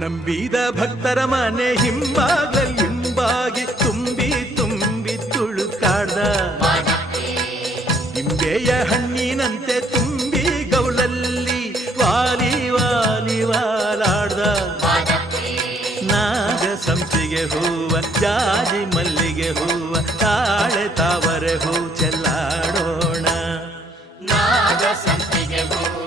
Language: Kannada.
ನಂಬಿದ ಭಕ್ತರ ಮನೆ ಹಿಂಬಾಗಿ ತುಂಬಿ ತುಂಬಿ ತುಳುಕಾಡ್ದ. ನಿಂಬೆಯ ಹಣ್ಣಿನಂತೆ ತುಂಬಿ ಗೌಳಲ್ಲಿ ವಾಲಿ ವಾಲಿ ವಾಲಾಡ್ದ. ನಾಗ ಸಂಪಿಗೆ ಹೂವ, ಜಾಜಿ ಮಲ್ಲಿಗೆ ಹೂವ, ತಾಳೆ ತಾವರೆ ಹೂ ಚೆಲ್ಲಾಡೋಣ. ನಾಗ ಸಂಪಿಗೆ ಹೂವ